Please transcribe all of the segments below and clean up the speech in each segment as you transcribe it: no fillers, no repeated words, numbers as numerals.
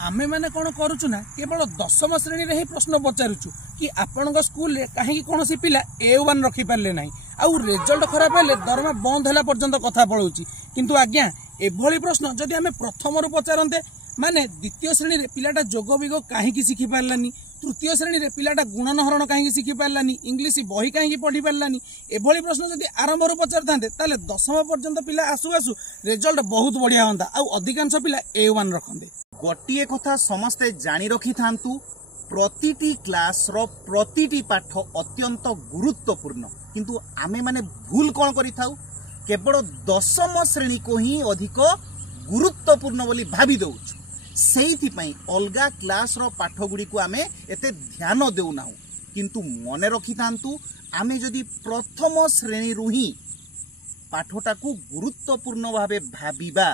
आमे माने कौन करूचु ना केवल 10वीं श्रेणी रे ही प्रश्न पचारुचु कि आपण स्कूल रे कहीं कौन पिला A1 रखी पारे ना आउ रिजल्ट खराब हेले दरमा बंद होला पर्यंत कथा पड़ुची किंतु आज्ञा एभली प्रश्न जदि आमे प्रथम रु पचारंते माने द्वितीय श्रेणी रे पिलाटा जोग बिग कहीं शिखी पारानी तृतीय श्रेणी रे पिलाटा गुणनहरण कहीं शिखी पारानी इंग्लिश बही कहीं पढ़ी पारानी एभली प्रश्न जदि आरंभ रु पचार थांते ताले 10वीं पर्यंत पिला आसु आसु रिजल्ट बहुत बढ़िया होंदा आउ अधिकांश पिला A1 रखंदे। गोटे कथा समस्ते जानी रखी थांतु प्रतिटी क्लास रो प्रतिटी पाठ अत्यंत गुरुत्वपूर्ण किंतु आमे माने भूल कौन करि थाउ केवल 10वीं श्रेणी को ही अधिक गुरुत्वपूर्ण बोली भाभी दउछु सेइथि पई अलगा क्लास रो पाठ गुडी को आमे एते ध्यान देउ नाहु किंतु मने रखी थांतु आमे जदि प्रथम श्रेणी रु ही पाठटा को गुरुत्वपूर्ण भावे भाबीबा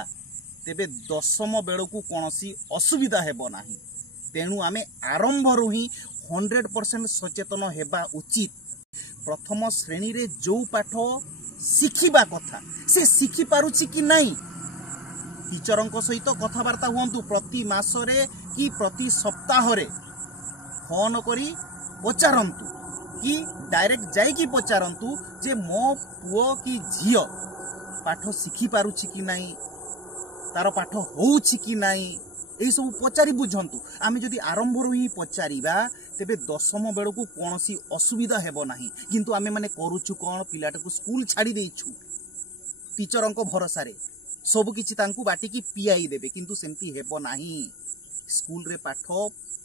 तेबे 10वीं बेलू कौनसी असुविधा हेबो नाही तेणु आमे आरंभ रु ही 100% सचेतन हेबा उचित। प्रथम श्रेणी रे जो पाठ शिखिबा कथा से शिखि पारुछि कि नहीं टीचरंक सहित कथबार्ता हुअंतु प्रति मासरे कि प्रति सप्ताह रे फोन करी पचारंतु कि डायरेक्ट जाई कि पचारंतु जे मो पुओ कि झियो पाठ शिखि पारुछि कि नहीं तार पाठ होउछि कि नहीं एई सब पचारि बुझंतु आमे जदि आरंभ रु ही पचारिबा तेबे 10वीं बेलू को कोनोसी असुविधा हेबो नाही किंतु आमे माने करूछु कोन पिलाटा को स्कूल छाड़ी देइछु टीचरंक भरोसा रे सब किछि तांकु बाटी की पियाई देबे किंतु सेमती हेबो नाही स्कूल रे पाठ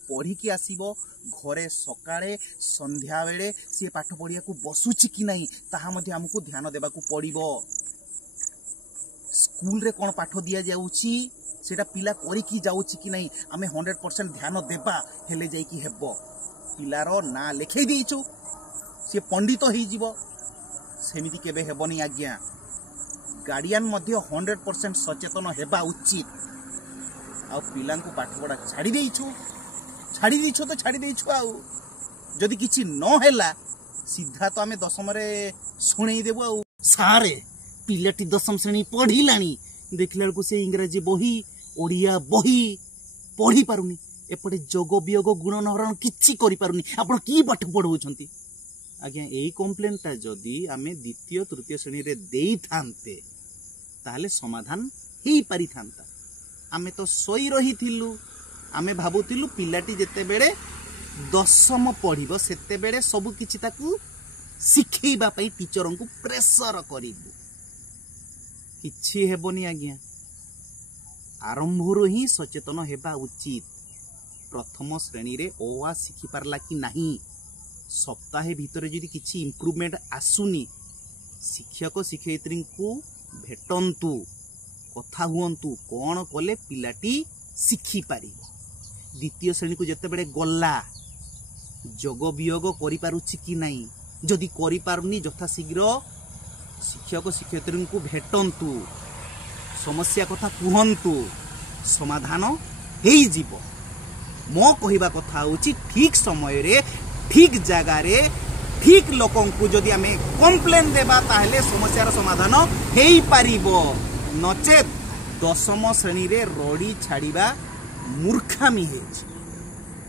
पढ़ी की आसीबो घरे सकाळे संध्या बेले से पाठ पढ़िया को बसुछि कि नहीं ताहा मध्ये हमकु ध्यान देबा को पड़िबो। स्कूल रे कोन पाठ दिया जाउछि सेटा पिला करी की जाउछि कि नहीं आमे 100% ध्यान देबा हेले जाई कि हेबो पिलारो ना लेखै देइछु से पंडित होई जीवो सेमिति केबे हेबोनी आज्ञा गार्डियन मध्ये 100% सचेतन हेबा उचित आ पिला को पाठ पढ़ा छाड़ी देइछु तो छाड़ी देइछु आ जदि किछि न हैला सीधा तो आमे 10वीं रे सुनै देबो आ सारे पिलाटी 10वीं श्रेणी पढ़िलानी देखला को से इंग्रजी बही ओडिया बही पढ़ी पारुनी एपटे जोग वियोग गुणनहरण किछि करि पारुनी आपण की पाठ पढौछंती आज्ञा एई कंप्लेंटा जदि आमे द्वितीय तृतीय श्रेणी रे देई थांते ताहले समाधान हेई पारि थांता आमे तो सोई रही थिलु आमे भाबुतिलु पिलाटी जेते बेले 10वीं पढ़िबो सेते बेले सब किछि ताकू सिखेइबा पई टीचरन को प्रेशर करिबु किछि हेबोनी आज्ञा आरंभरु ही सचेतन हेबा उचित। प्रथम श्रेणी रे ओ आ शिखि पारला कि नाही सप्ताह भितर जदि किछि इम्प्रूवमेंट आसुनी शिक्षक शिक्षयित्री को भेटंतु कथा हुअंतु कौन कले पिलाटी शिखि पारि द्वितीय श्रेणी को जेते बेले गल्ला जोग वियोग करि पारुछि कि नाही जदि करि पारुनी यथा शीघ्र शिक्षक शिक्षयित्री को भेटंतु समस्या कथा कहंतु समाधान हेई जीवो मो कहिबा कथा होछि ठीक समय रे ठीक जगह रे ठीक लोकन को जदि आमे कंप्लेन देबा ताहले समस्यार समाधान हेई पारिबो नचेत 10वीं श्रेणी रे रडी छाड़ीबा मूर्खामी हेछि।